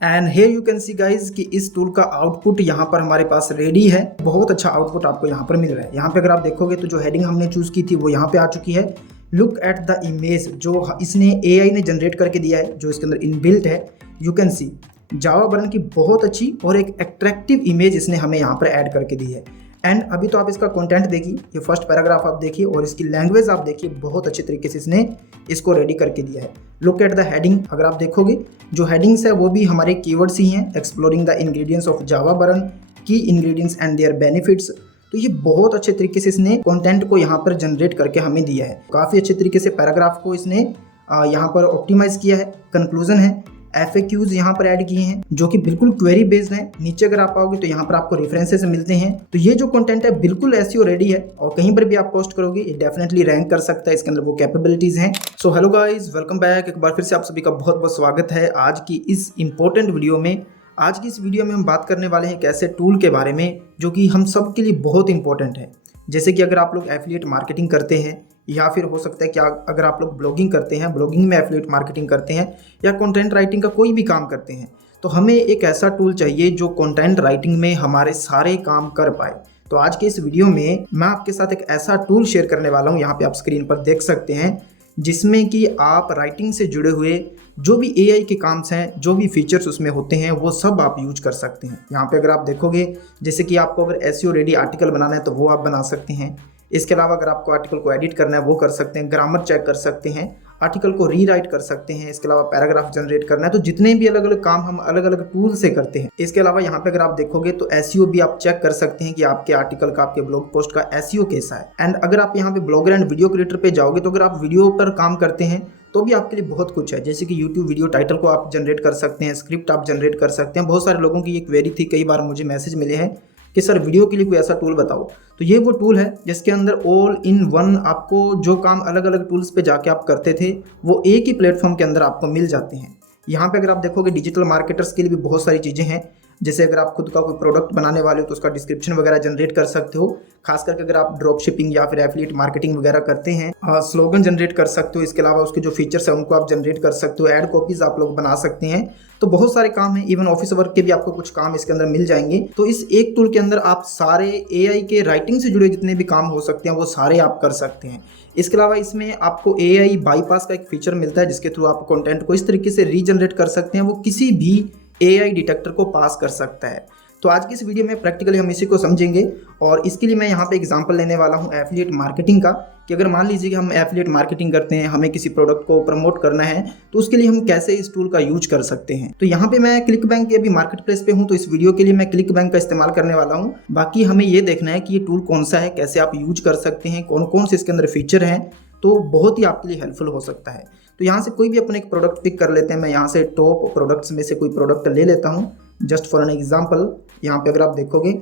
And here you can see guys कि इस tool का आउटपुट यहाँ पर हमारे पास रेडी है। बहुत अच्छा आउटपुट आपको यहाँ पर मिल रहा है। यहाँ पे अगर आप देखोगे तो जो हेडिंग हमने चूज की थी वो यहाँ पे आ चुकी है। लुक एट द इमेज जो इसने एआई ने जनरेट करके दिया है, जो इसके अंदर इनबिल्ट है। You can C Java burn की बहुत अच्छी और एक अट्रैक्टिव इमेज इसने हमें यहाँ पर ऐड करके दी है। एंड अभी तो आप इसका कंटेंट देखिए, ये फर्स्ट पैराग्राफ आप देखिए और इसकी लैंग्वेज आप देखिए, बहुत अच्छे तरीके से इसने इसको रेडी करके दिया है। लुक एट द हेडिंग, अगर आप देखोगे जो हेडिंग्स है वो भी हमारे कीवर्ड्स ही हैं। Exploring the ingredients of Java burn, की इंग्रेडिएंट्स एंड देयर बेनिफिट्स। तो ये बहुत अच्छे तरीके से इसने कंटेंट को यहाँ पर जनरेट करके हमें दिया है। काफ़ी अच्छे तरीके से पैराग्राफ को इसने यहाँ पर ऑप्टिमाइज किया है। कंक्लूजन है, FAQs यहाँ पर ऐड किए हैं जो कि बिल्कुल क्वेरी बेस्ड हैं। नीचे अगर आप आओगे तो यहाँ पर आपको रेफरेंसेस मिलते हैं। तो ये जो कंटेंट है बिल्कुल SEO रेडी है और कहीं पर भी आप पोस्ट करोगे ये डेफिनेटली रैंक कर सकता है। इसके अंदर वो कैपेबिलिटीज हैं। So hello guys, welcome back. एक बार फिर से आप सभी का बहुत बहुत स्वागत है आज की इस इंपॉर्टेंट वीडियो में। आज की इस वीडियो में हम बात करने वाले हैं एक ऐसे टूल के बारे में जो कि हम सब के लिए बहुत इंपॉर्टेंट है। जैसे कि अगर आप लोग एफिलिएट मार्केटिंग करते हैं, या फिर हो सकता है कि अगर आप लोग ब्लॉगिंग करते हैं, ब्लॉगिंग में एफिलिएट मार्केटिंग करते हैं, या कंटेंट राइटिंग का कोई भी काम करते हैं, तो हमें एक ऐसा टूल चाहिए जो कंटेंट राइटिंग में हमारे सारे काम कर पाए। तो आज के इस वीडियो में मैं आपके साथ एक ऐसा टूल शेयर करने वाला हूँ, यहाँ पे आप स्क्रीन पर देख सकते हैं, जिसमें कि आप राइटिंग से जुड़े हुए जो भी AI के काम्स हैं, जो भी फीचर्स उसमें होते हैं, वो सब आप यूज कर सकते हैं। यहाँ पे अगर आप देखोगे, जैसे कि आपको अगर SEO रेडी आर्टिकल बनाना है तो वो आप बना सकते हैं। इसके अलावा अगर आपको आर्टिकल को एडिट करना है वो कर सकते हैं, ग्रामर चेक कर सकते हैं, आर्टिकल को रीराइट कर सकते हैं। इसके अलावा पैराग्राफ जनरेट करना है, तो जितने भी अलग अलग काम हम अलग अलग टूल से करते हैं। इसके अलावा यहाँ पे अगर आप देखोगे तो SEO भी आप चेक कर सकते हैं कि आपके आर्टिकल का, आपके ब्लॉग पोस्ट का SEO कैसा है। एंड अगर आप यहाँ पे ब्लॉगर एंड वीडियो क्रिएटर पे जाओगे तो अगर आप वीडियो पर काम करते हैं तो भी आपके लिए बहुत कुछ है। जैसे कि YouTube वीडियो टाइटल को आप जनरेट कर सकते हैं, स्क्रिप्ट आप जनरेट कर सकते हैं। बहुत सारे लोगों की ये क्वेरी थी, कई बार मुझे मैसेज मिले हैं कि सर वीडियो के लिए कोई ऐसा टूल बताओ। तो ये वो टूल है जिसके अंदर ऑल इन वन आपको जो काम अलग अलग टूल्स पे जाके आप करते थे वो एक ही प्लेटफॉर्म के अंदर आपको मिल जाते हैं। यहाँ पे अगर आप देखोगे डिजिटल मार्केटर्स के लिए भी बहुत सारी चीज़ें हैं। जैसे अगर आप खुद का कोई प्रोडक्ट बनाने वाले हो तो उसका डिस्क्रिप्शन वगैरह जनरेट कर सकते हो। खास करके अगर आप ड्रॉप शिपिंग या फिर एफिलिएट मार्केटिंग वगैरह करते हैं, स्लोगन जनरेट कर सकते हो। इसके अलावा उसके जो फीचर्स है उनको आप जनरेट कर सकते हो। ऐड कॉपीज आप लोग बना सकते हैं। तो बहुत सारे काम हैं। इवन ऑफिस वर्क के भी आपको कुछ काम इसके अंदर मिल जाएंगे। तो इस एक टूल के अंदर आप सारे AI के राइटिंग से जुड़े जितने भी काम हो सकते हैं वो सारे आप कर सकते हैं। इसके अलावा इसमें आपको AI बाईपास का एक फीचर मिलता है जिसके थ्रू आप कंटेंट को इस तरीके से रीजनरेट कर सकते हैं, वो किसी भी AI डिटेक्टर को पास कर सकता है। तो आज की इस वीडियो में प्रैक्टिकली हम इसी को समझेंगे और इसके लिए मैं यहाँ पे एग्जांपल लेने वाला हूँ एफिलिएट मार्केटिंग का, कि अगर मान लीजिए कि हम एफिलिएट मार्केटिंग करते हैं, हमें किसी प्रोडक्ट को प्रमोट करना है, तो उसके लिए हम कैसे इस टूल का यूज कर सकते हैं। तो यहाँ पे मैं क्लिक बैंक के अभी मार्केट प्लेस पे हूँ, तो इस वीडियो के लिए मैं क्लिक बैंक का इस्तेमाल करने वाला हूँ। बाकी हमें ये देखना है कि ये टूल कौन सा है, कैसे आप यूज कर सकते हैं, कौन कौन से इसके अंदर फीचर हैं, तो बहुत ही आपके लिए हेल्पफुल हो सकता है। तो यहाँ से कोई भी अपने एक प्रोडक्ट पिक कर लेते हैं। मैं यहाँ से टॉप प्रोडक्ट्स में से कोई प्रोडक्ट ले लेता हूँ जस्ट फॉर एन एग्जाम्पल। यहाँ पे अगर आप देखोगे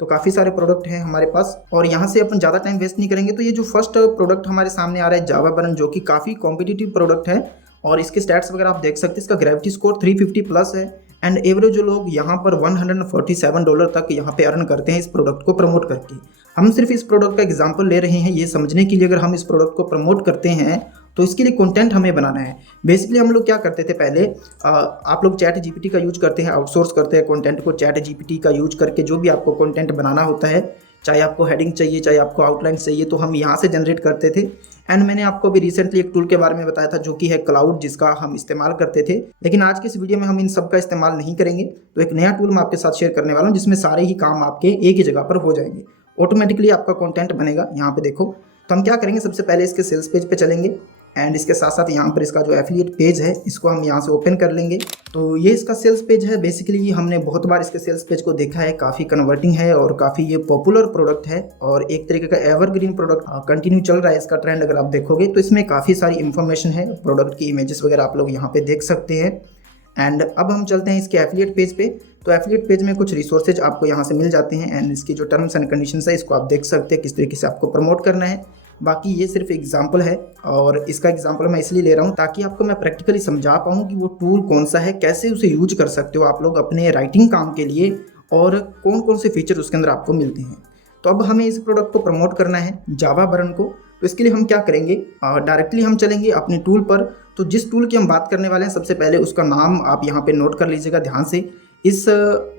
तो काफ़ी सारे प्रोडक्ट हैं हमारे पास और यहाँ से अपन ज़्यादा टाइम वेस्ट नहीं करेंगे। तो ये जो फर्स्ट प्रोडक्ट हमारे सामने आ रहा है जावा बर्न, जो कि काफ़ी कॉम्पिटिटिव प्रोडक्ट है और इसके स्टैट्स वगैरह आप देख सकते हैं। इसका ग्रेविटी स्कोर 350 प्लस है एंड एवरेज जो लोग यहाँ पर $147 तक यहाँ पे अर्न करते हैं इस प्रोडक्ट को प्रमोट करके। हम सिर्फ इस प्रोडक्ट का एग्जाम्पल ले रहे हैं ये समझने के लिए, अगर हम इस प्रोडक्ट को प्रमोट करते हैं तो इसके लिए कंटेंट हमें बनाना है। बेसिकली हम लोग क्या करते थे पहले, आप लोग चैट GPT का यूज करते हैं, आउटसोर्स करते हैं कंटेंट को चैट GPT का यूज करके। जो भी आपको कंटेंट बनाना होता है, चाहे आपको हेडिंग चाहिए, चाहे आपको आउटलाइन चाहिए, तो हम यहाँ से जनरेट करते थे। एंड मैंने आपको अभी रिसेंटली एक टूल के बारे में बताया था जो कि है क्लाउड, जिसका हम इस्तेमाल करते थे। लेकिन आज की इस वीडियो में हम इन सब का इस्तेमाल नहीं करेंगे। तो एक नया टूल मैं आपके साथ शेयर करने वाला हूँ जिसमें सारे ही काम आपके एक ही जगह पर हो जाएंगे, ऑटोमेटिकली आपका कंटेंट बनेगा। यहाँ पे देखो, तो हम क्या करेंगे, सबसे पहले इसके सेल्स पेज पे चलेंगे एंड इसके साथ साथ यहाँ पर इसका जो एफिलिएट पेज है इसको हम यहाँ से ओपन कर लेंगे। तो ये इसका सेल्स पेज है। बेसिकली हमने बहुत बार इसके सेल्स पेज को देखा है, काफ़ी कन्वर्टिंग है और काफ़ी ये पॉपुलर प्रोडक्ट है और एक तरीके का एवरग्रीन प्रोडक्ट कंटिन्यू चल रहा है इसका ट्रेंड। अगर आप देखोगे तो इसमें काफ़ी सारी इंफॉर्मेशन है, प्रोडक्ट की इमेजेस वगैरह आप लोग यहाँ पे देख सकते हैं। एंड अब हम चलते हैं इसके एफिलिएट पेज पे। तो एफिलिएट पेज में कुछ रिसोर्सेज आपको यहाँ से मिल जाते हैं एंड इसकी जो टर्म्स एंड कंडीशंस है इसको आप देख सकते हैं, किस तरीके से आपको प्रमोट करना है। बाकी ये सिर्फ एग्जाम्पल है और इसका एग्जाम्पल मैं इसलिए ले रहा हूँ ताकि आपको मैं प्रैक्टिकली समझा पाऊँ कि वो टूल कौन सा है, कैसे उसे यूज कर सकते हो आप लोग अपने राइटिंग काम के लिए और कौन कौन से फीचर उसके अंदर आपको मिलते हैं। तो अब हमें इस प्रोडक्ट को प्रमोट करना है, जावा बर्न को। तो इसके लिए हम क्या करेंगे, डायरेक्टली हम चलेंगे अपने टूल पर। तो जिस टूल की हम बात करने वाले हैं सबसे पहले उसका नाम आप यहाँ पे नोट कर लीजिएगा ध्यान से। इस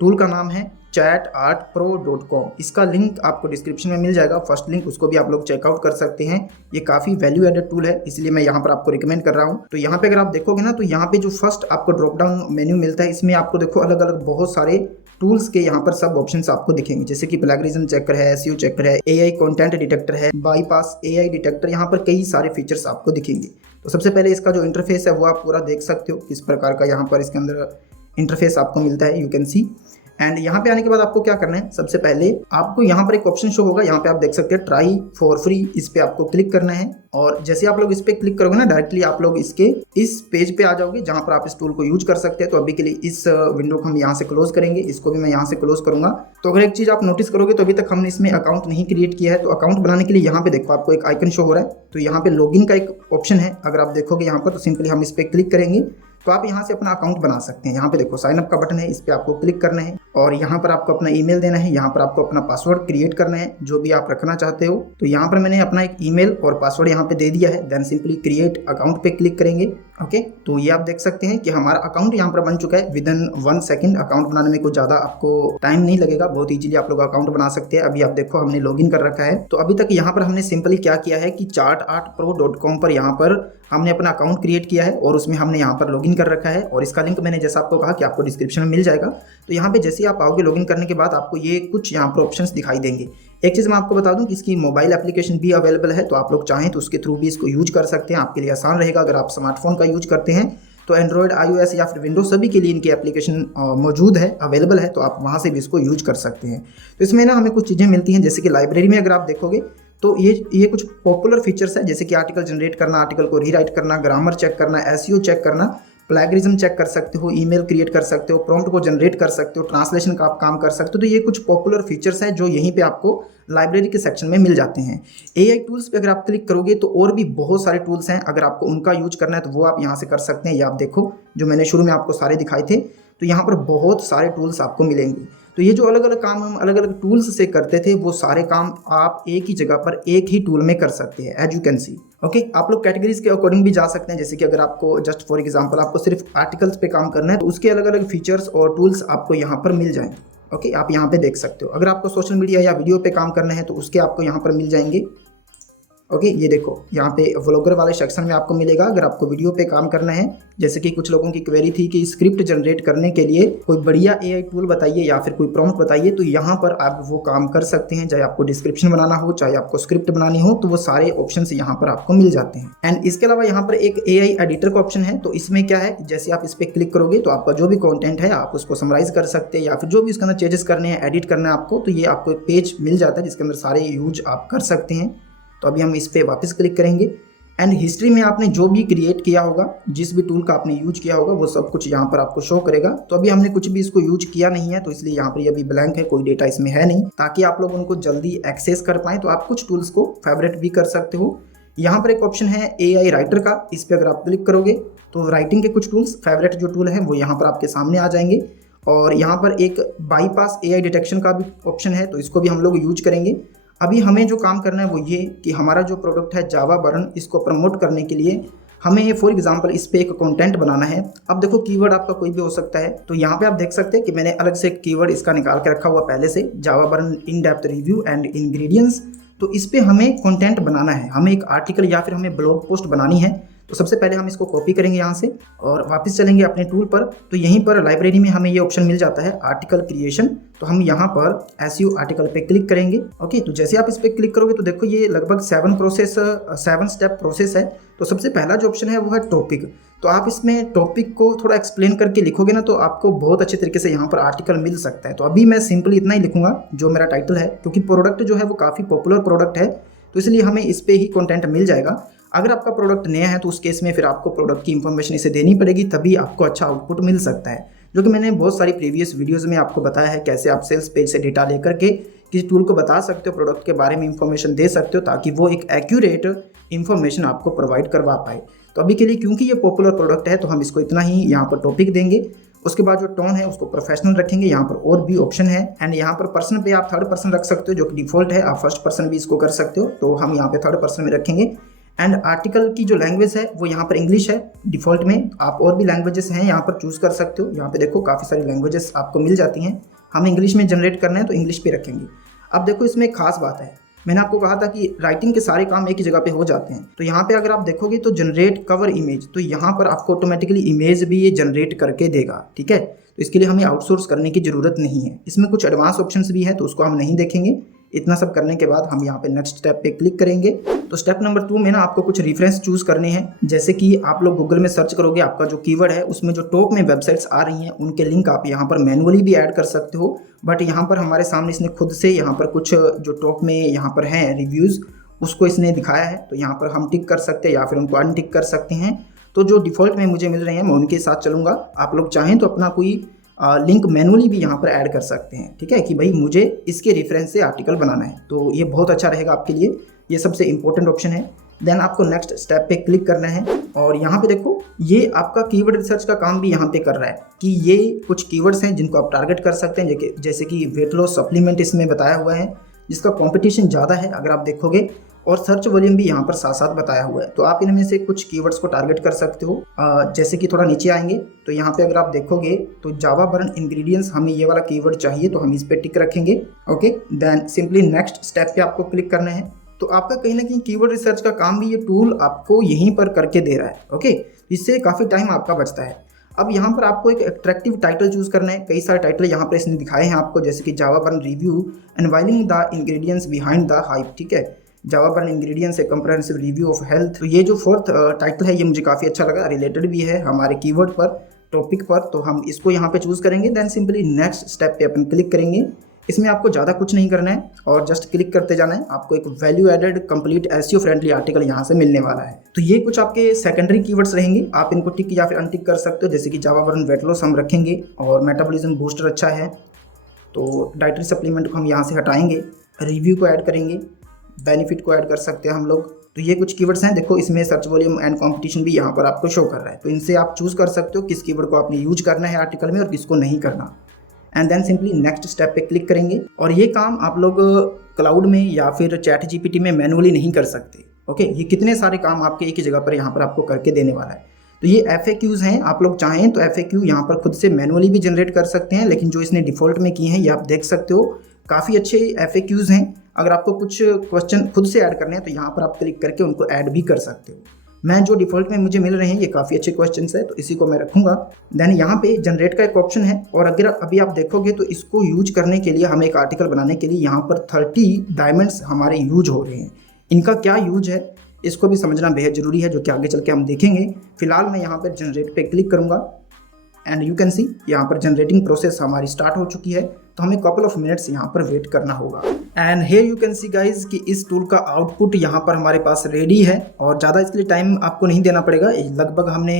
टूल का नाम है chatartpro.com। इसका लिंक आपको डिस्क्रिप्शन में मिल जाएगा, फर्स्ट लिंक, उसको भी आप लोग चेकआउट कर सकते हैं। ये काफ़ी वैल्यू एडेड टूल है, इसलिए मैं यहाँ पर आपको रिकमेंड कर रहा हूँ। तो यहाँ पे अगर आप देखोगे ना, तो यहाँ पे जो फर्स्ट आपको ड्रॉप डाउन मेन्यू मिलता है, इसमें आपको देखो अलग अलग बहुत सारे टूल्स के यहाँ पर सब ऑप्शंस आपको दिखेंगे, जैसे कि प्लेगरिज्म चेकर है, एसईओ चेकर है, एआई कंटेंट डिटेक्टर है, बाईपास एआई डिटेक्टर, यहाँ पर कई सारे फीचर्स आपको दिखेंगे। तो सबसे पहले इसका जो इंटरफेस है वो आप पूरा देख सकते हो, किस प्रकार का यहाँ पर इसके अंदर इंटरफेस आपको मिलता है, यू कैन सी। एंड यहाँ पे आने के बाद आपको क्या करना है, सबसे पहले आपको यहाँ पर एक ऑप्शन शो होगा, यहाँ पे आप देख सकते हैं ट्राई फॉर फ्री, इस पे आपको क्लिक करना है। और जैसे आप लोग इस पे क्लिक करोगे ना, डायरेक्टली आप लोग इसके इस पेज पे आ जाओगे जहाँ पर आप इस टूल को यूज कर सकते हैं। तो अभी के लिए इस विंडो को हम यहाँ से क्लोज करेंगे, इसको भी मैं यहाँ से क्लोज करूंगा। तो अगर एक चीज आप नोटिस करोगे तो अभी तक हमने इसमें अकाउंट नहीं क्रिएट किया है। तो अकाउंट बनाने के लिए यहाँ पे देखो आपको एक आइकन शो हो रहा है, तो यहाँ पे लॉगिन का एक ऑप्शन है, अगर आप देखोगे यहाँ पर, तो सिंपली हम इस पे क्लिक करेंगे तो आप यहाँ से अपना अकाउंट बना सकते हैं। यहाँ पे देखो साइन अप का बटन है, इस पे आपको क्लिक करना है और यहाँ पर आपको अपना ईमेल देना है, यहाँ पर आपको अपना पासवर्ड क्रिएट करना है जो भी आप रखना चाहते हो। तो यहाँ पर मैंने अपना एक ईमेल और पासवर्ड यहाँ पे दे दिया है, देन सिंपली क्रिएट अकाउंट पे क्लिक करेंगे। ओके, तो ये आप देख सकते हैं कि हमारा अकाउंट यहाँ पर बन चुका है विद इन 1 सेकंड। अकाउंट बनाने में कुछ ज़्यादा आपको टाइम नहीं लगेगा, बहुत इजीली आप लोग अकाउंट बना सकते हैं। अभी आप देखो हमने लॉगिन कर रखा है। तो अभी तक यहाँ पर हमने सिंपली क्या किया है कि chartartpro.com पर यहाँ पर हमने अपना अकाउंट क्रिएट किया है और उसमें हमने यहाँ पर लॉगिन कर रखा है और इसका लिंक मैंने जैसा आपको कहा कि आपको डिस्क्रिप्शन में मिल जाएगा। तो यहाँ पे जैसे आप आओगे लॉगिन करने के बाद आपको ये कुछ यहाँ पर ऑप्शंस दिखाई देंगे। एक चीज़ मैं आपको बता दूं कि इसकी मोबाइल एप्लीकेशन भी अवेलेबल है, तो आप लोग चाहें तो उसके थ्रू भी इसको यूज कर सकते हैं, आपके लिए आसान रहेगा। अगर आप स्मार्टफोन का यूज करते हैं तो एंड्रॉयड, iOS या फिर विंडोज सभी के लिए इनकी एप्लीकेशन मौजूद है, अवेलेबल है, तो आप वहाँ से भी इसको यूज कर सकते हैं। तो इसमें ना हमें कुछ चीज़ें मिलती हैं, जैसे कि लाइब्रेरी में अगर आप देखोगे तो ये कुछ पॉपुलर फीचर्स है, जैसे कि आर्टिकल जनरेट करना, आर्टिकल को रीराइट करना, ग्रामर चेक करना, एसईओ चेक करना, प्लेगरिज्म चेक कर सकते हो, ईमेल क्रिएट कर सकते हो, प्रॉम्प्ट को जनरेट कर सकते हो, ट्रांसलेशन का आप काम कर सकते हो। तो ये कुछ पॉपुलर फीचर्स हैं जो यहीं पे आपको लाइब्रेरी के सेक्शन में मिल जाते हैं। एआई टूल्स पे अगर आप क्लिक करोगे तो और भी बहुत सारे टूल्स हैं, अगर आपको उनका यूज करना है तो वो आप यहाँ से कर सकते हैं। ये आप देखो जो मैंने शुरू में आपको सारे दिखाए थे, तो यहाँ पर बहुत सारे टूल्स आपको मिलेंगे। तो ये जो अलग अलग काम हम अलग अलग टूल्स से करते थे, वो सारे काम आप एक ही जगह पर एक ही टूल में कर सकते हैं, as you can see. Okay, आप लोग कैटेगरीज के अकॉर्डिंग भी जा सकते हैं, जैसे कि अगर आपको जस्ट फॉर एग्जांपल आपको सिर्फ आर्टिकल्स पे काम करना है तो उसके अलग अलग फीचर्स और टूल्स आपको यहाँ पर मिल जाएंगे। ओके, आप यहाँ पे देख सकते हो। अगर आपको सोशल मीडिया या वीडियो पे काम करना है तो उसके आपको यहाँ पर मिल जाएंगे। ओके, ये देखो यहाँ पे व्लॉगर वाले सेक्शन में आपको मिलेगा। अगर आपको वीडियो पे काम करना है, जैसे कि कुछ लोगों की क्वेरी थी कि स्क्रिप्ट जनरेट करने के लिए कोई बढ़िया एआई टूल बताइए या फिर कोई प्रॉम्प्ट बताइए, तो यहाँ पर आप वो काम कर सकते हैं। चाहे आपको डिस्क्रिप्शन बनाना हो, चाहे आपको स्क्रिप्ट बनानी हो, तो वो सारे ऑप्शन यहाँ पर आपको मिल जाते हैं। एंड इसके अलावा यहाँ पर एक एआई एडिटर का ऑप्शन है। तो इसमें क्या है, जैसे आप इस पर क्लिक करोगे तो आपका जो भी कॉन्टेंट है आप उसको समराइज कर सकते हैं या फिर जो भी इसके अंदर चेंजेस करने हैं, एडिट करना है आपको, तो ये आपको एक पेज मिल जाता है जिसके अंदर सारे यूज आप कर सकते हैं। तो अभी हम इस पे वापस क्लिक करेंगे एंड हिस्ट्री में आपने जो भी क्रिएट किया होगा, जिस भी टूल का आपने यूज किया होगा, वो सब कुछ यहाँ पर आपको शो करेगा। तो अभी हमने कुछ भी इसको यूज किया नहीं है, तो इसलिए यहाँ पर ये अभी ब्लैंक है, कोई डेटा इसमें है नहीं, ताकि आप लोग उनको जल्दी एक्सेस कर पाएँ। तो आप कुछ टूल्स को फेवरेट भी कर सकते हो। यहाँ पर एक ऑप्शन है एआई राइटर का, इस पर अगर आप क्लिक करोगे तो राइटिंग के कुछ टूल्स, फेवरेट जो टूल है वो यहाँ पर आपके सामने आ जाएंगे। और यहाँ पर एक बाईपास एआई डिटेक्शन का भी ऑप्शन है, तो इसको भी हम लोग यूज करेंगे। अभी हमें जो काम करना है वो ये कि हमारा जो प्रोडक्ट है जावा बर्न, इसको प्रमोट करने के लिए हमें फॉर एग्जांपल इस पे एक कंटेंट बनाना है। अब देखो कीवर्ड आपका कोई भी हो सकता है, तो यहाँ पे आप देख सकते हैं कि मैंने अलग से कीवर्ड इसका निकाल के रखा हुआ पहले से, Java Burn in depth review and ingredients. तो इस पे हमें कंटेंट बनाना है, हमें एक आर्टिकल या फिर हमें ब्लॉग पोस्ट बनानी है। तो सबसे पहले हम इसको कॉपी करेंगे यहाँ से और वापस चलेंगे अपने टूल पर। तो यहीं पर लाइब्रेरी में हमें ये ऑप्शन मिल जाता है आर्टिकल क्रिएशन। तो हम यहाँ पर एसईओ आर्टिकल पे क्लिक करेंगे। ओके, तो जैसे आप इस पे क्लिक करोगे तो देखो ये लगभग 7 स्टेप प्रोसेस है। तो सबसे पहला जो ऑप्शन है वो है टॉपिक। तो आप इसमें टॉपिक को थोड़ा एक्सप्लेन करके लिखोगे ना, तो आपको बहुत अच्छे तरीके से यहाँ पर आर्टिकल मिल सकता है। तो अभी मैं सिंपली इतना ही लिखूंगा जो मेरा टाइटल है, क्योंकि प्रोडक्ट जो है वो काफ़ी पॉपुलर प्रोडक्ट है, तो इसलिए हमें इस पे ही कंटेंट मिल जाएगा। अगर आपका प्रोडक्ट नया है तो उस केस में फिर आपको प्रोडक्ट की इंफॉर्मेशन इसे देनी पड़ेगी, तभी आपको अच्छा आउटपुट मिल सकता है। जो कि मैंने बहुत सारी प्रीवियस वीडियोस में आपको बताया है, कैसे आप सेल्स पेज से डेटा लेकर के किसी टूल को बता सकते हो, प्रोडक्ट के बारे में इंफॉर्मेशन दे सकते हो, ताकि वो एक एक्यूरेट इंफॉर्मेशन आपको प्रोवाइड करवा पाए। तो अभी के लिए क्योंकि ये पॉपुलर प्रोडक्ट है तो हम इसको इतना ही यहाँ पर टॉपिक देंगे। उसके बाद जो टोन है उसको प्रोफेशनल रखेंगे। यहाँ पर और भी ऑप्शन है एंड यहाँ पर पर्सन पे आप थर्ड पर्सन रख सकते हो जो कि डिफॉल्ट है। आप फर्स्ट पर्सन भी इसको कर सकते हो, तो हम यहाँ पे थर्ड पर्सन में रखेंगे। एंड आर्टिकल की जो लैंग्वेज है वो यहाँ पर इंग्लिश है डिफॉल्ट में। आप और भी लैंग्वेजेस हैं यहाँ पर चूज कर सकते हो। यहाँ पे देखो काफ़ी सारी लैंग्वेजेस आपको मिल जाती हैं। हमें इंग्लिश में जनरेट करना है तो इंग्लिश पे रखेंगे। अब देखो इसमें एक खास बात है, मैंने आपको कहा था कि राइटिंग के सारे काम एक ही जगह पे हो जाते हैं। तो यहाँ पे अगर आप देखोगे तो जनरेट कवर इमेज, तो यहाँ पर आपको ऑटोमेटिकली इमेज भी ये जनरेट करके देगा। ठीक है, तो इसके लिए हमें आउटसोर्स करने की ज़रूरत नहीं है। इसमें कुछ एडवांस ऑप्शंस भी है तो उसको हम नहीं देखेंगे। इतना सब करने के बाद हम यहाँ पे नेक्स्ट स्टेप पे क्लिक करेंगे। तो स्टेप नंबर 2 में ना आपको कुछ रेफरेंस चूज करने हैं। जैसे कि आप लोग गूगल में सर्च करोगे, आपका जो कीवर्ड है उसमें जो टॉप में वेबसाइट्स आ रही हैं उनके लिंक आप यहाँ पर मैनुअली भी ऐड कर सकते हो। बट यहाँ पर हमारे सामने इसने खुद से यहाँ पर कुछ जो टॉप में यहाँ पर हैं रिव्यूज़ उसको इसने दिखाया है, तो यहाँ पर हम टिक कर सकते हैं या फिर उनको अनटिक कर सकते हैं। तो जो डिफ़ॉल्ट में मुझे मिल रहे हैं मैं उनके साथ चलूँगा। आप लोग चाहें तो अपना कोई लिंक मैनुअली भी यहाँ पर ऐड कर सकते हैं। ठीक है, कि भाई मुझे इसके रेफरेंस से आर्टिकल बनाना है, तो ये बहुत अच्छा रहेगा आपके लिए। ये सबसे इंपॉर्टेंट ऑप्शन है। देन आपको नेक्स्ट स्टेप पे क्लिक करना है और यहाँ पे देखो ये आपका कीवर्ड रिसर्च का काम भी यहाँ पे कर रहा है कि ये कुछ कीवर्ड्स हैं जिनको आप टारगेट कर सकते हैं। जैसे कि वेट लॉस सप्लीमेंट इसमें बताया हुआ है जिसका कंपटीशन ज़्यादा है अगर आप देखोगे, और सर्च वॉल्यूम भी यहाँ पर साथ साथ बताया हुआ है। तो आप इनमें से कुछ कीवर्ड्स को टारगेट कर सकते हो। जैसे कि थोड़ा नीचे आएंगे तो यहाँ पे अगर आप देखोगे तो जावा बर्न इंग्रेडिएंट्स, हमें ये वाला कीवर्ड चाहिए तो हम इस पर टिक रखेंगे। Okay, then simply next step पे आपको क्लिक करना है। तो आपका कहीं ना कहीं कीवर्ड रिसर्च का काम भी ये टूल आपको यहीं पर करके दे रहा है। ओके, इससे काफ़ी टाइम आपका बचता है। अब यहाँ पर आपको एक अट्रैक्टिव टाइटल चूज करना है। कई सारे टाइटल यहाँ पर इसने दिखाए हैं आपको, जैसे कि Java Burn review unveiling the ingredients behind the hype. ठीक है, Java Burn ingredients a comprehensive review of health. तो ये जो फोर्थ टाइटल है ये मुझे काफ़ी अच्छा लगा, रिलेटेड भी है हमारे कीवर्ड पर, टॉपिक पर, तो हम इसको यहाँ पे चूज करेंगे। देन सिंपली नेक्स्ट स्टेप पे अपन क्लिक करेंगे। इसमें आपको ज़्यादा कुछ नहीं करना है और जस्ट क्लिक करते जाना है। आपको एक value added complete SEO friendly article यहाँ से मिलने वाला है। तो ये कुछ आपके सेकेंडरी कीवर्ड्स रहेंगे, आप इनको टिक या फिर अनटिक कर सकते हो। जैसे कि जावा बर्न वेट लॉस हम रखेंगे और मेटाबॉलिज्म बूस्टर अच्छा है, तो डाइटरी सप्लीमेंट को हम यहाँ से हटाएंगे, रिव्यू को ऐड करेंगे, बेनिफिट को ऐड कर सकते हैं हम लोग। तो ये कुछ कीवर्ड्स हैं। देखो इसमें सर्च वॉल्यूम एंड कंपटीशन भी यहाँ पर आपको शो कर रहा है, तो इनसे आप चूज कर सकते हो किस कीवर्ड को आपने यूज करना है आर्टिकल में और किसको नहीं करना। And then simply next step पे क्लिक करेंगे। और ये काम आप लोग क्लाउड में या फिर चैट जीपीटी में मैनुअली नहीं कर सकते। ओके, ये कितने सारे काम आपके एक ही जगह पर यहाँ पर आपको करके देने वाला है। तो ये FAQs हैं, आप लोग चाहें तो FAQ यहाँ पर खुद से मैनुअली भी जनरेट कर सकते हैं, लेकिन जो इसने डिफ़ॉल्ट में किए हैं ये आप देख सकते हो, काफ़ी अच्छे FAQs हैं। अगर आपको कुछ क्वेश्चन खुद से ऐड करने हैं तो यहाँ पर आप क्लिक करके उनको ऐड भी कर सकते हो। मैं जो डिफ़ॉल्ट में मुझे मिल रहे हैं ये काफ़ी अच्छे क्वेश्चंस है, तो इसी को मैं रखूँगा। देन यहाँ पे जनरेट का एक ऑप्शन है, और अगर अभी आप देखोगे तो इसको यूज करने के लिए हमें एक आर्टिकल बनाने के लिए यहाँ पर 30 डायमंड्स हमारे यूज हो रहे हैं। इनका क्या यूज है इसको भी समझना बेहद ज़रूरी है, जो कि आगे चल के हम देखेंगे। फिलहाल मैं यहाँ पर जनरेट पे क्लिक करूँगा एंड यू कैन सी यहाँ पर जनरेटिंग प्रोसेस हमारी स्टार्ट हो चुकी है। तो हमें कपल ऑफ मिनट्स यहाँ पर वेट करना होगा। And here you can see guys कि इस टूल का आउटपुट यहाँ पर हमारे पास रेडी है, और ज़्यादा इसके लिए टाइम आपको नहीं देना पड़ेगा। लगभग हमने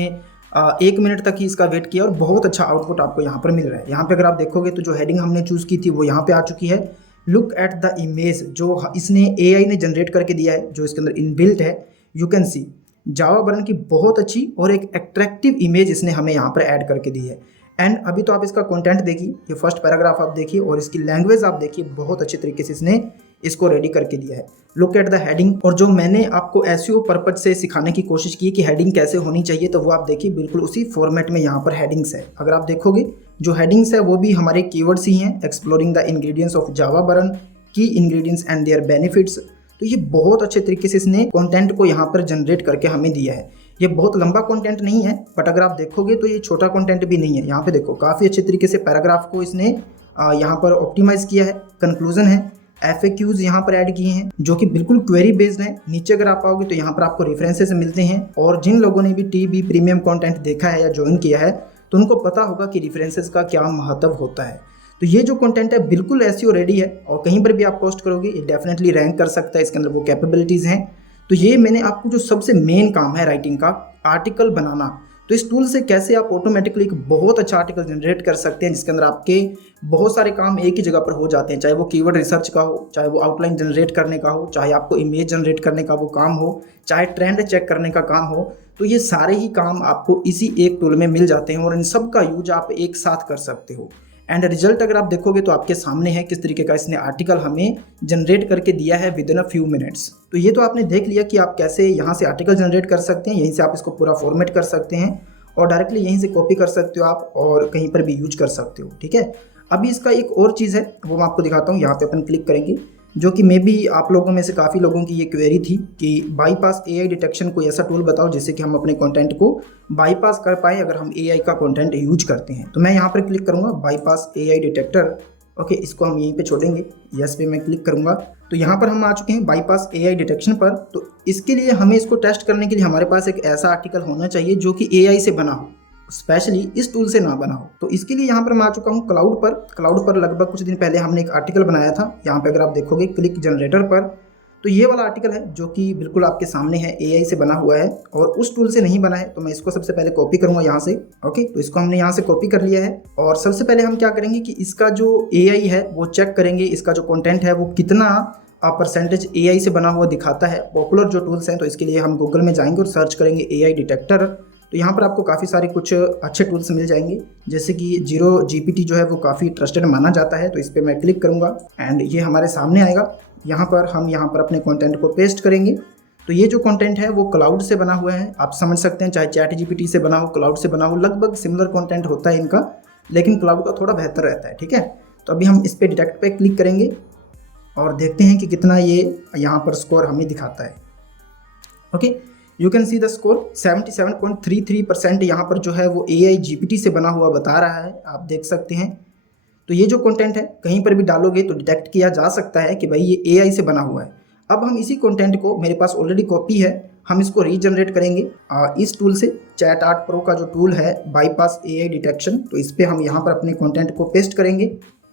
1 मिनट तक ही इसका वेट किया और बहुत अच्छा आउटपुट आपको यहाँ पर मिल रहा है। यहाँ पे अगर आप देखोगे तो जो हेडिंग हमने चूज़ की थी वो यहाँ पे आ चुकी है। लुक एट द इमेज, जो इसने AI ने जनरेट करके दिया है, जो इसके अंदर इनबिल्ट है। You can C Java burn की बहुत अच्छी और एक अट्रैक्टिव इमेज इसने हमें यहाँ पर ऐड करके दी है। एंड अभी तो आप इसका कंटेंट देखिए, ये फर्स्ट पैराग्राफ आप देखिए और इसकी लैंग्वेज आप देखिए, बहुत अच्छे तरीके से इसने इसको रेडी करके दिया है। लुक एट द हेडिंग, और जो मैंने आपको एसईओ पर्पज से सिखाने की कोशिश की कि हेडिंग कैसे होनी चाहिए, तो वो आप देखिए बिल्कुल उसी फॉर्मेट में यहाँ पर हेडिंग्स है। अगर आप देखोगे जो हेडिंग्स है वो भी हमारे कीवर्ड्स ही हैं। Exploring the ingredients of Java burn, की इंग्रेडिएंट्स एंड देयर बेनिफिट्स। तो ये बहुत अच्छे तरीके से इसने कंटेंट को यहाँ पर जनरेट करके हमें दिया है। ये बहुत लंबा कंटेंट नहीं है, बट अगर आप देखोगे तो ये छोटा कंटेंट भी नहीं है। यहाँ पे देखो काफ़ी अच्छे तरीके से पैराग्राफ को इसने यहाँ पर ऑप्टिमाइज किया है। कंक्लूजन है, FAQs यहाँ पर ऐड किए हैं जो कि बिल्कुल क्वेरी बेस्ड हैं। नीचे अगर आप आओगे तो यहाँ पर आपको रेफरेंसेस मिलते हैं, और जिन लोगों ने भी TB प्रीमियम कंटेंट देखा है या ज्वाइन किया है तो उनको पता होगा कि रेफरेंसेस का क्या महत्व होता है। तो ये जो कंटेंट है बिल्कुल एसईओ रेडी है, और कहीं पर भी आप पोस्ट करोगे ये डेफिनेटली रैंक कर सकता है। इसके अंदर वो कैपेबिलिटीज़ हैं। तो ये मैंने आपको जो सबसे मेन काम है राइटिंग का, आर्टिकल बनाना, तो इस टूल से कैसे आप ऑटोमेटिकली एक बहुत अच्छा आर्टिकल जनरेट कर सकते हैं जिसके अंदर आपके बहुत सारे काम एक ही जगह पर हो जाते हैं, चाहे वो कीवर्ड रिसर्च का हो, चाहे वो आउटलाइन जनरेट करने का हो, चाहे आपको इमेज जनरेट करने का वो काम हो, चाहे ट्रेंड चेक करने का काम हो। तो ये सारे ही काम आपको इसी एक टूल में मिल जाते हैं और इन सब का यूज आप एक साथ कर सकते हो। एंड रिजल्ट अगर आप देखोगे तो आपके सामने है किस तरीके का इसने आर्टिकल हमें जनरेट करके दिया है with in a few minutes. तो ये तो आपने देख लिया कि आप कैसे यहाँ से आर्टिकल जनरेट कर सकते हैं, यहीं से आप इसको पूरा फॉर्मेट कर सकते हैं और डायरेक्टली यहीं से कॉपी कर सकते हो आप और कहीं पर भी यूज कर सकते हो। ठीक है, अभी इसका एक और चीज़ है वो मैं आपको दिखाता हूँ। यहाँ पे अपन क्लिक करेंगे, जो कि मे बी आप लोगों में से काफ़ी लोगों की ये क्वेरी थी कि बाईपास एआई डिटेक्शन कोई ऐसा टूल बताओ जिससे कि हम अपने कंटेंट को बाईपास कर पाए अगर हम एआई का कंटेंट यूज करते हैं। तो मैं यहाँ पर क्लिक करूँगा बाईपास एआई डिटेक्टर। ओके, इसको हम यहीं पे छोड़ेंगे, यस पे मैं क्लिक करूँगा। तो यहाँ पर हम आ चुके हैं बाईपास एआई डिटेक्शन पर। तो इसके लिए हमें इसको टेस्ट करने के लिए हमारे पास एक ऐसा आर्टिकल होना चाहिए जो कि एआई से बना हो, स्पेशली इस टूल से ना बना हो। तो इसके लिए यहाँ पर मैं आ चुका हूँ क्लाउड पर लगभग कुछ दिन पहले हमने एक आर्टिकल बनाया था। यहाँ पे अगर आप देखोगे क्लिक जनरेटर पर, तो ये वाला आर्टिकल है जो कि बिल्कुल आपके सामने है, एआई से बना हुआ है और उस टूल से नहीं बना है। तो मैं इसको सबसे पहले कॉपी करूँगा यहाँ से। ओके, तो इसको हमने यहाँ से कॉपी कर लिया है और सबसे पहले हम क्या करेंगे कि इसका जो एआई है वो चेक करेंगे, इसका जो कंटेंट है वो कितना परसेंटेज एआई से बना हुआ दिखाता है, पॉपुलर जो टूल्स हैं। तो इसके लिए हम गूगल में जाएंगे और सर्च करेंगे एआई डिटेक्टर। तो यहाँ पर आपको काफ़ी सारे कुछ अच्छे टूल्स मिल जाएंगे, जैसे कि जीरो जीपीटी जो है वो काफ़ी ट्रस्टेड माना जाता है। तो इस पर मैं क्लिक करूँगा एंड ये हमारे सामने आएगा। यहाँ पर अपने कंटेंट को पेस्ट करेंगे। तो ये जो कंटेंट है वो क्लाउड से बना हुआ है, आप समझ सकते हैं, चाहे चैट जीपीटी से बना हो, क्लाउड से बना हो, लगभग सिमिलर कंटेंट होता है इनका, लेकिन क्लाउड का थोड़ा बेहतर रहता है। ठीक है, तो अभी हम इस पर डिटेक्ट पे क्लिक करेंगे और देखते हैं कि कितना ये यहाँ पर स्कोर हमें दिखाता है। Okay, you can see the score 77.33% यहाँ पर जो है वो एआई जीपीटी से बना हुआ बता रहा है, आप देख सकते हैं। तो ये जो कंटेंट है कहीं पर भी डालोगे तो डिटेक्ट किया जा सकता है कि भाई ये एआई से बना हुआ है। अब हम इसी कंटेंट को, मेरे पास ऑलरेडी कॉपी है, हम इसको रीजनरेट करेंगे इस टूल से, चैट आर्ट प्रो का जो टूल है बाईपास एआई डिटेक्शन। तो इस पर हम यहाँ पर अपने कंटेंट को पेस्ट करेंगे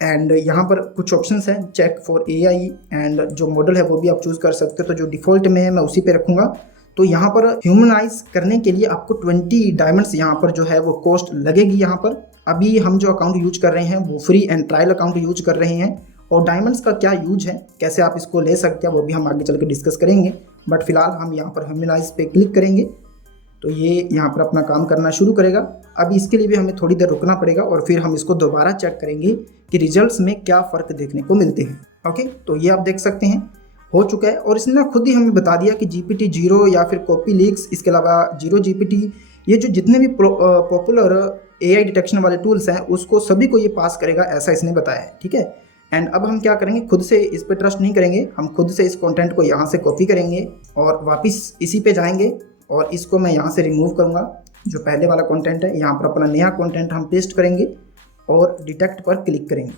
एंड यहाँ पर कुछ ऑप्शंस हैं, चेक फॉर एआई एंड जो मॉडल है वो भी आप चूज़ कर सकते हो। तो जो डिफ़ॉल्ट में है मैं उसी पे रखूँगा। तो यहाँ पर ह्यूमनाइज करने के लिए आपको 20 डायमंड्स यहाँ पर जो है वो कॉस्ट लगेगी। यहाँ पर अभी हम जो अकाउंट यूज कर रहे हैं वो free and trial account use कर रहे हैं और डायमंड्स का क्या यूज है, कैसे आप इसको ले सकते हैं, वो भी हम आगे चल के डिस्कस करेंगे। बट फिलहाल हम यहाँ पर ह्यूमनाइज पे क्लिक करेंगे तो ये यहाँ पर अपना काम करना शुरू करेगा। अभी इसके लिए भी हमें थोड़ी देर रुकना पड़ेगा और फिर हम इसको दोबारा चेक करेंगे कि रिजल्ट्स में क्या फ़र्क देखने को मिलते हैं। ओके, तो ये आप देख सकते हैं हो चुका है और इसने ना खुद ही हमें बता दिया कि जीपीटी जीरो या फिर कॉपी लीक्स, इसके अलावा जीरो जीपीटी, ये जो जितने भी पॉपुलर एआई डिटेक्शन वाले टूल्स हैं उसको सभी को ये पास करेगा, ऐसा इसने बताया है। ठीक है, एंड अब हम क्या करेंगे, खुद से इस पर ट्रस्ट नहीं करेंगे, हम खुद से इस कंटेंट को यहाँ से कॉपी करेंगे और वापस इसी पे जाएंगे और इसको मैं यहाँ से रिमूव करूँगा। जो पहले वाला कंटेंट है यहाँ पर अपना नया कंटेंट हम पेस्ट करेंगे और डिटेक्ट पर क्लिक करेंगे।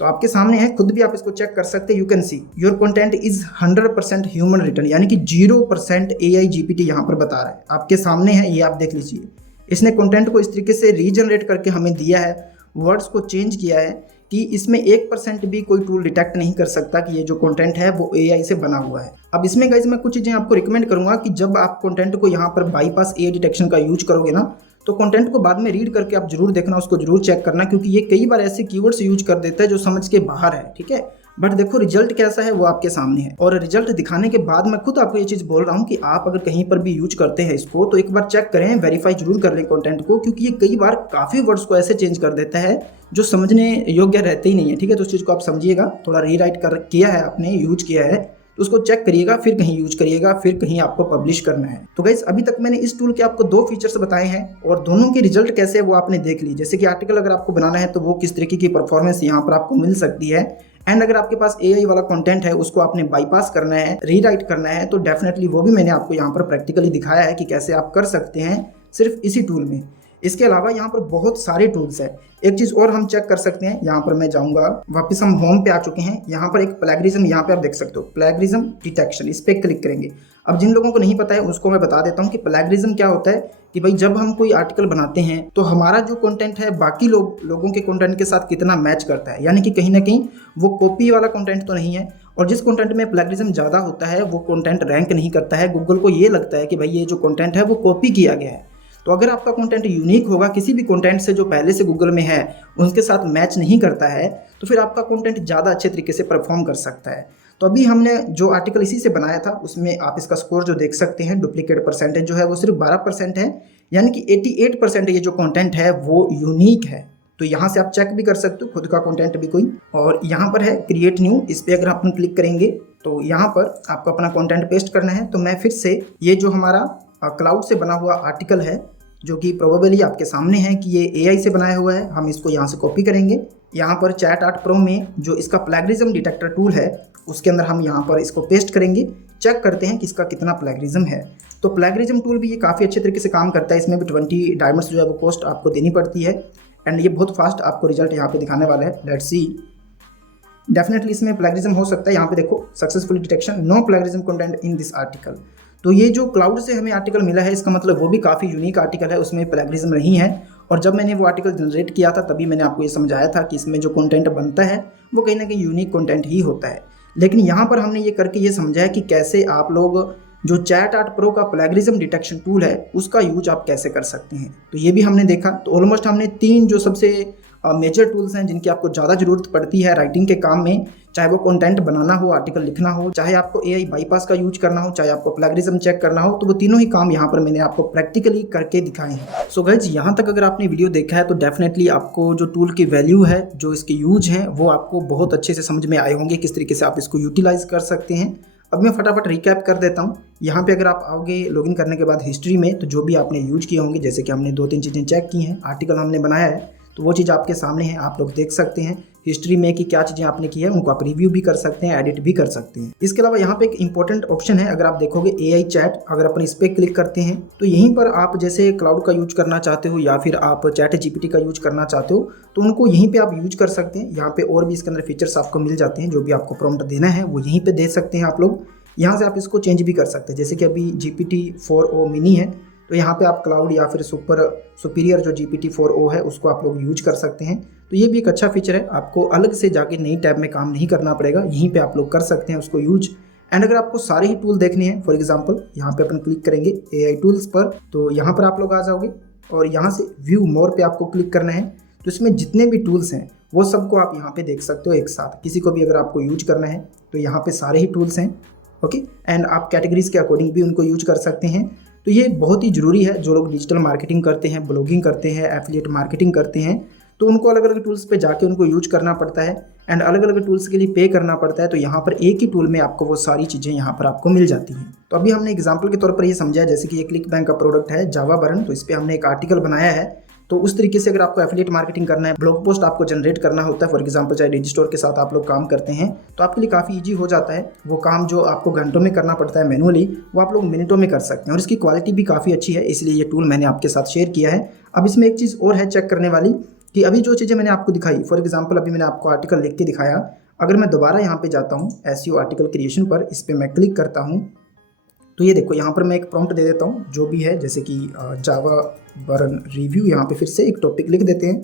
तो आपके सामने है, खुद भी आप इसको चेक कर सकते हैं। You can see your content is 100% human written, यानी कि 0% एआई जीपीटी यहाँ पर बता रहा है, आपके सामने है, ये आप देख लीजिए। इसने कंटेंट को इस तरीके से रीजनरेट करके हमें दिया है, वर्ड्स को चेंज किया है कि इसमें 1% भी कोई टूल डिटेक्ट नहीं कर सकता कि ये जो कंटेंट है वो एआई से बना हुआ है। अब इसमें गाइस मैं कुछ चीज़ें आपको रिकमेंड करूंगा कि जब आप कंटेंट को यहाँ पर बाईपास एआई डिटेक्शन का यूज करोगे ना, तो कंटेंट को बाद में रीड करके आप जरूर देखना, उसको जरूर चेक करना, क्योंकि ये कई बार ऐसे कीवर्ड्स यूज कर देता है जो समझ के बाहर है। ठीक है, बट देखो रिजल्ट कैसा है वो आपके सामने है और रिजल्ट दिखाने के बाद मैं खुद आपको ये चीज़ बोल रहा हूँ कि आप अगर कहीं पर भी यूज करते हैं इसको तो एक बार चेक करें, वेरीफाई जरूर कर लें कंटेंट को, क्योंकि ये कई बार काफ़ी वर्ड्स को ऐसे चेंज कर देता है जो समझने योग्य रहते ही नहीं है। ठीक है, तो उस चीज़ को आप समझिएगा, थोड़ा रीराइट कर किया है आपने, यूज किया है, तो उसको चेक करिएगा, फिर कहीं यूज करिएगा, फिर कहीं आपको पब्लिश करना है। तो गाइस अभी तक मैंने इस टूल के आपको 2 फीचर्स बताए हैं और दोनों के रिजल्ट कैसे है वो आपने देख ली। जैसे कि आर्टिकल अगर आपको बनाना है तो वो किस तरीके की परफॉर्मेंस यहाँ पर आपको मिल सकती है, एंड अगर आपके पास एआई वाला कंटेंट है उसको आपने बाईपास करना है, रीराइट करना है, तो डेफिनेटली वो भी मैंने आपको यहाँ पर प्रैक्टिकली दिखाया है कि कैसे आप कर सकते हैं सिर्फ इसी टूल में। इसके अलावा यहाँ पर बहुत सारे टूल्स हैं। एक चीज़ और हम चेक कर सकते हैं, यहाँ पर मैं जाऊँगा, वापस हम होम पे आ चुके हैं। यहाँ पर एक प्लेगरिज्म, यहाँ पे आप देख सकते हो प्लेगरिज्म डिटेक्शन, इस पर क्लिक करेंगे। अब जिन लोगों को नहीं पता है उसको मैं बता देता हूँ कि प्लेगरिज्म क्या होता है। कि भाई जब हम कोई आर्टिकल बनाते हैं तो हमारा जो कंटेंट है बाकी लोगों के कंटेंट के साथ कितना मैच करता है, यानी कि कहीं ना कहीं वो कॉपी वाला कंटेंट तो नहीं है। और जिस कंटेंट में प्लेगरिज्म ज़्यादा होता है वो कंटेंट रैंक नहीं करता है, गूगल को ये लगता है कि भाई ये जो कंटेंट है वो कॉपी किया गया है। तो अगर आपका कंटेंट यूनिक होगा किसी भी कंटेंट से जो पहले से गूगल में है उनके साथ मैच नहीं करता है, तो फिर आपका कंटेंट ज़्यादा अच्छे तरीके से परफॉर्म कर सकता है। तो अभी हमने जो आर्टिकल इसी से बनाया था उसमें आप इसका स्कोर जो देख सकते हैं, डुप्लीकेट परसेंटेज जो है वो सिर्फ 12% है, यानी कि 88% ये जो कंटेंट है वो यूनिक है। तो यहाँ से आप चेक भी कर सकते हो खुद का कंटेंट भी कोई। और यहाँ पर है क्रिएट न्यू, इस पर अगर अपन क्लिक करेंगे तो यहाँ पर आपको अपना कंटेंट पेस्ट करना है। तो मैं फिर से ये जो हमारा क्लाउड से बना हुआ आर्टिकल है जो कि प्रोबेबली आपके सामने है कि ये AI से बनाया हुआ है, हम इसको यहाँ से कॉपी करेंगे। यहाँ पर चैट आर्ट प्रो में जो इसका प्लेगरिज्म डिटेक्टर टूल है उसके अंदर हम यहाँ पर इसको पेस्ट करेंगे, चेक करते हैं कि इसका कितना प्लेगरिज्म है। तो प्लेगरिज्म टूल भी ये काफ़ी अच्छे तरीके से काम करता है, इसमें भी 20 डायमंड्स जो है वो कॉस्ट आपको देनी पड़ती है एंड ये बहुत फास्ट आपको रिजल्ट यहाँ पे दिखाने वाला है। लेट्स सी, डेफिनेटली इसमें प्लेगरिज्म हो सकता है। यहाँ पे देखो successfully detection, no plagiarism content in this article. तो ये जो क्लाउड से हमें आर्टिकल मिला है इसका मतलब वो भी काफ़ी यूनिक आर्टिकल है, उसमें प्लेगरिज्म नहीं है। और जब मैंने वो आर्टिकल जनरेट किया था तभी मैंने आपको ये समझाया था कि इसमें जो कंटेंट बनता है वो कहीं ना कहीं यूनिक कंटेंट ही होता है। लेकिन यहाँ पर हमने ये करके ये समझा है कि कैसे आप लोग जो चैट आर्ट प्रो का प्लेगरिज्म डिटेक्शन टूल है उसका यूज आप कैसे कर सकते हैं। तो ये भी हमने देखा। तो ऑलमोस्ट हमने 3 जो सबसे मेजर टूल्स हैं जिनकी आपको ज़्यादा ज़रूरत पड़ती है राइटिंग के काम में, चाहे वो कंटेंट बनाना हो, आर्टिकल लिखना हो, चाहे आपको AI बाईपास का यूज करना हो, चाहे आपको प्लेगरिज्म चेक करना हो, तो वो तीनों ही काम यहाँ पर मैंने आपको प्रैक्टिकली करके दिखाए हैं। सो गाइज यहाँ तक अगर आपने वीडियो देखा है तो डेफिनेटली आपको जो टूल की वैल्यू है, जो इसके यूज हैं, वो आपको बहुत अच्छे से समझ में आए होंगे किस तरीके से आप इसको यूटिलाइज कर सकते हैं। अब मैं फटाफट रिकैप कर देता हूँ। यहाँ पे अगर आप आओगे लॉगिन करने के बाद हिस्ट्री में, तो जो भी आपने यूज किए होंगे, जैसे कि हमने 2-3 चीज़ें चेक की हैं, आर्टिकल हमने बनाया है तो वो चीज़ आपके सामने है, आप लोग देख सकते हैं हिस्ट्री में कि क्या चीज़ें आपने की है, उनको आप रिव्यू भी कर सकते हैं, एडिट भी कर सकते हैं। इसके अलावा यहाँ पे एक इंपॉर्टेंट ऑप्शन है, अगर आप देखोगे AI चैट, अगर अपन इस पर क्लिक करते हैं तो यहीं पर आप जैसे क्लाउड का यूज करना चाहते हो या फिर आप चैट GPT का यूज करना चाहते हो तो उनको यहीं पे आप यूज कर सकते हैं। यहाँ पे और भी इसके अंदर फीचर्स आपको मिल जाते हैं, जो भी आपको प्रॉम्प्ट देना है वो यहीं पे दे सकते हैं आप लोग। यहाँ से आप इसको चेंज भी कर सकते हैं, जैसे कि अभी GPT-4o मिनी है तो यहाँ पे आप क्लाउड या फिर सुपीरियर जो GPT-4o है उसको आप लोग यूज कर सकते हैं। तो ये भी एक अच्छा फीचर है, आपको अलग से जाके नई टैब में काम नहीं करना पड़ेगा, यहीं पे आप लोग कर सकते हैं उसको यूज। एंड अगर आपको सारे ही टूल देखने हैं, फॉर एग्जांपल यहाँ पे अपन क्लिक करेंगे AI टूल्स पर, तो यहाँ पर आप लोग आ जाओगे और यहाँ से व्यू मोर पे आपको क्लिक करना है। तो इसमें जितने भी टूल्स हैं वो सबको आप यहाँ पे देख सकते हो एक साथ। किसी को भी अगर आपको यूज करना है तो यहाँ पे सारे ही टूल्स हैं, ओके। एंड आप कैटेगरीज के अकॉर्डिंग भी उनको यूज कर सकते हैं। तो ये बहुत ही ज़रूरी है, जो लोग डिजिटल मार्केटिंग करते हैं, ब्लॉगिंग करते हैं, एफिलिएट मार्केटिंग करते हैं, तो उनको अलग अलग टूल्स पे जाके उनको यूज करना पड़ता है एंड अलग अलग टूल्स के लिए पे करना पड़ता है। तो यहाँ पर एक ही टूल में आपको वो सारी चीज़ें यहाँ पर आपको मिल जाती हैं। तो अभी हमने एग्जाम्पल के तौर पर ये समझा, जैसे कि ये क्लिक बैंक का प्रोडक्ट है जावा बर्न, तो इस पर हमने एक आर्टिकल बनाया है। तो उस तरीके से अगर आपको एफिलिएट मार्केटिंग करना है, ब्लॉग पोस्ट आपको जनरेट करना होता है, फॉर एग्जांपल चाहे डिजिस्टोर के साथ आप लोग काम करते हैं, तो आपके लिए काफ़ी इजी हो जाता है। वो काम जो आपको घंटों में करना पड़ता है मैनुअली, वो आप लोग मिनटों में कर सकते हैं। और इसकी क्वालिटी भी काफ़ी अच्छी है, इसलिए ये टूल मैंने आपके साथ शेयर किया है। अब इसमें एक चीज़ और है चेक करने वाली, कि अभी जो चीज़ें मैंने आपको दिखाई, फॉर एग्जाम्पल अभी मैंने आपको आर्टिकल लिख के दिखाया, अगर मैं दोबारा यहाँ पर जाता हूँ SEO आर्टिकल क्रिएशन पर, इस पर मैं क्लिक करता हूँ तो ये देखो यहाँ पर मैं एक प्रॉम्प्ट दे देता हूँ जो भी है, जैसे कि जावा बर्न रिव्यू, यहाँ पे फिर से एक टॉपिक लिख देते हैं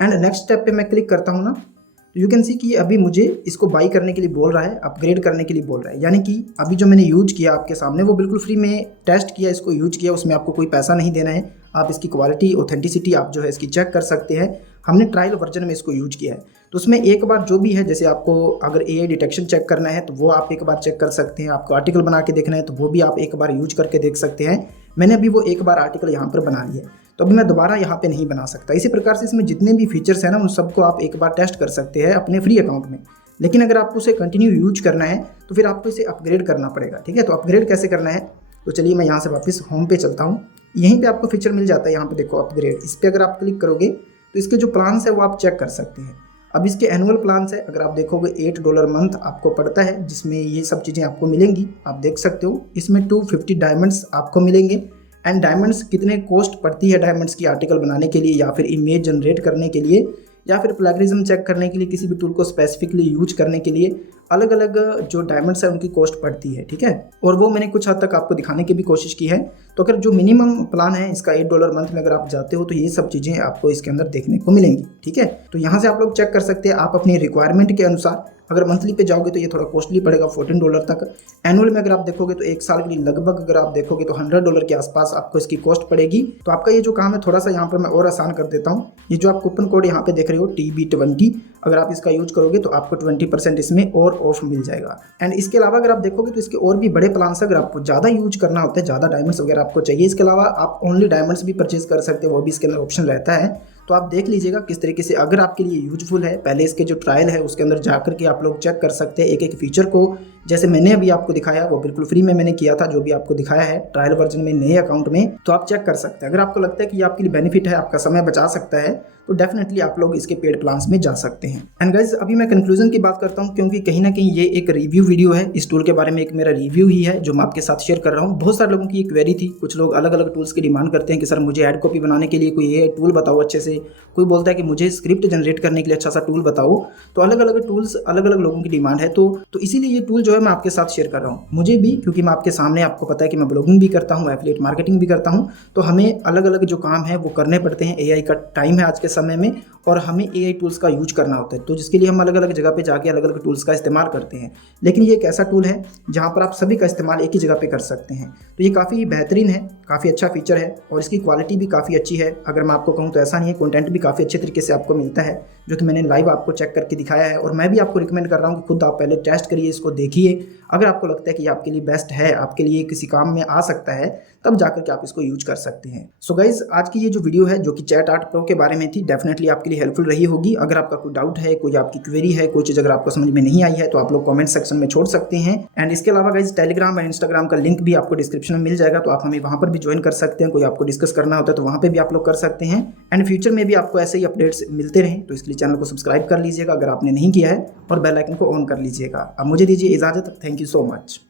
एंड नेक्स्ट स्टेप पे मैं क्लिक करता हूँ ना, तो यू कैन सी कि अभी मुझे इसको बाई करने के लिए बोल रहा है, अपग्रेड करने के लिए बोल रहा है। यानी कि अभी जो मैंने यूज किया आपके सामने वो बिल्कुल फ्री में टेस्ट किया, इसको यूज किया, उसमें आपको कोई पैसा नहीं देना है। आप इसकी क्वालिटी, ऑथेंटिसिटी आप जो है इसकी चेक कर सकते हैं। हमने ट्रायल वर्जन में इसको यूज किया है, तो उसमें एक बार जो भी है, जैसे आपको अगर AI डिटेक्शन चेक करना है तो वो आप एक बार चेक कर सकते हैं, आपको आर्टिकल बना के देखना है तो वो भी आप एक बार यूज करके देख सकते हैं। मैंने अभी वो एक बार आर्टिकल यहाँ पर बना लिया है, तो अभी मैं दोबारा यहाँ पे नहीं बना सकता। इसी प्रकार से इसमें जितने भी फीचर्स हैं ना, उन सबको आप एक बार टेस्ट कर सकते हैं अपने फ्री अकाउंट में। लेकिन अगर आपको उसे कंटिन्यू यूज करना है तो फिर आपको इसे अपग्रेड करना पड़ेगा, ठीक है। तो अपग्रेड कैसे करना है, तो चलिए मैं यहाँ से वापस होम पे चलता हूँ। यहीं पे आपको फीचर मिल जाता है, यहाँ पे देखो अपग्रेड, इस पर अगर आप क्लिक करोगे तो इसके जो प्लान्स है वो आप चेक कर सकते हैं। अब इसके एनुअल प्लान्स है, अगर आप देखोगे $8 मंथ आपको पड़ता है, जिसमें ये सब चीज़ें आपको मिलेंगी, आप देख सकते हो। इसमें 250 डायमंड्स आपको मिलेंगे। एंड डायमंड्स कितने कॉस्ट पड़ती है डायमंड्स की आर्टिकल बनाने के लिए, या फिर इमेज जनरेट करने के लिए, या फिर प्लेगरिज्म चेक करने के लिए, किसी भी टूल को स्पेसिफिकली यूज करने के लिए, अलग अलग जो डायमंड्स है उनकी कॉस्ट पड़ती है, ठीक है। और वो मैंने कुछ हद तक आपको दिखाने की भी कोशिश की है। तो अगर जो मिनिमम प्लान है इसका $8 मंथ में अगर आप जाते हो तो ये सब चीज़ें आपको इसके अंदर देखने को मिलेंगी, ठीक है। तो यहाँ से आप लोग चेक कर सकते हैं, आप अपनी रिक्वायरमेंट के अनुसार अगर मंथली पे जाओगे तो ये थोड़ा कॉस्टली पड़ेगा $14 तक। एनुअल में अगर आप देखोगे तो एक साल के लिए लगभग अगर आप देखोगे तो $100 के आसपास आपको इसकी कॉस्ट पड़ेगी। तो आपका ये जो काम है थोड़ा सा यहाँ पर मैं और आसान कर देता हूँ। ये जो आप कूपन कोड यहाँ पे देख रहे हो TB20, अगर आप इसका यूज करोगे तो आपको 20% इसमें और ऑफ मिल जाएगा। एंड इसके अलावा अगर आप देखोगे तो इसके और भी बड़े प्लान अगर आपको ज़्यादा यूज करना होता है, ज़्यादा डायमंड्स वगैरह आपको चाहिए, इसके अलावा आप ओनली डायमंड्स भी परचेज कर सकते हो, वो भी इसके अंदर ऑप्शन रहता है। तो आप देख लीजिएगा किस तरीके से अगर आपके लिए यूजफुल है। पहले इसके जो ट्रायल है उसके अंदर जाकर के आप लोग चेक कर सकते हैं एक एक फीचर को, जैसे मैंने अभी आपको दिखाया वो बिल्कुल फ्री में मैंने किया था, जो भी आपको दिखाया है ट्रायल वर्जन में नए अकाउंट में। तो आप चेक कर सकते हैं, अगर आपको लगता है कि ये आपके लिए बेनिफिट है, आपका समय बचा सकता है, तो डेफिनेटली आप लोग इसके पेड प्लान्स में जा सकते हैं। एंड गाइज अभी मैं कंक्लूजन की बात करता हूं, क्योंकि कहीं ना कहीं ये एक रिव्यू वीडियो है, इस टूल के बारे में एक मेरा रिव्यू ही है जो मैं आपके साथ शेयर कर रहा हूं। बहुत सारे लोगों की एक क्वेरी थी, कुछ लोग अलग अलग टूल्स की डिमांड करते हैं कि सर मुझे एड कॉपी बनाने के लिए कोई ये टूल बताओ अच्छे से, कोई बोलता है कि मुझे स्क्रिप्ट जनरेट करने के लिए अच्छा सा टूल बताओ। तो अलग अलग टूल्स अलग अलग लोगों की डिमांड है, तो इसीलिए ये टूल जो है मैं आपके साथ शेयर कर रहा हूँ। मुझे भी, क्योंकि मैं आपके सामने, आपको पता है कि मैं ब्लॉगिंग भी करता हूँ, एफिलिएट मार्केटिंग भी करता हूँ, तो हमें अलग अलग जो काम है वो करने पड़ते हैं। AI का टाइम है आज के समय में और हमें AI टूल्स का यूज करना होता है, तो जिसके लिए हम अलग अलग जगह पे जाके अलग अलग टूल्स का इस्तेमाल करते हैं। लेकिन ये एक ऐसा टूल है जहाँ पर आप सभी का इस्तेमाल एक ही जगह पे कर सकते हैं। तो ये काफ़ी बेहतरीन है, काफ़ी अच्छा फीचर है और इसकी क्वालिटी भी काफ़ी अच्छी है। अगर मैं आपको कहूँ तो ऐसा नहीं है, कंटेंट भी काफ़ी अच्छे तरीके से आपको मिलता है, जो कि मैंने लाइव आपको चेक करके दिखाया है। और मैं भी आपको रिकमेंड कर रहा हूँ कि खुद आप पहले टेस्ट करिए, इसको देखिए। अगर आपको लगता है कि आपके लिए बेस्ट है, आपके लिए किसी काम में आ सकता है, तब जाकर के आप इसको यूज कर सकते हैं। सो गाइज आज की ये जो वीडियो है जो कि चैट आर्ट प्रो के बारे में थी, डेफिनेटली आपके लिए हेल्पफुल रही होगी। अगर आपका कोई डाउट है, कोई आपकी क्वेरी है, कोई चीज़ अगर आपको समझ में नहीं आई है तो आप लोग कमेंट सेक्शन में छोड़ सकते हैं। एंड इसके अलावा गाइज टेलीग्राम एंड इंस्टाग्राम का लिंक भी आपको डिस्क्रिप्शन में मिल जाएगा, तो आप हमें वहाँ पर भी ज्वाइन कर सकते हैं। कोई आपको डिस्कस करना होता है तो वहाँ पर भी आप लोग कर सकते हैं। एंड फ्यूचर में भी आपको ऐसे ही अपडेट्स मिलते रहें, तो इसलिए चैनल को सब्सक्राइब कर लीजिएगा अगर आपने नहीं किया है, और बेल आइकन को ऑन कर लीजिएगा। अब मुझे दीजिए इजाज़त। Thank you so much.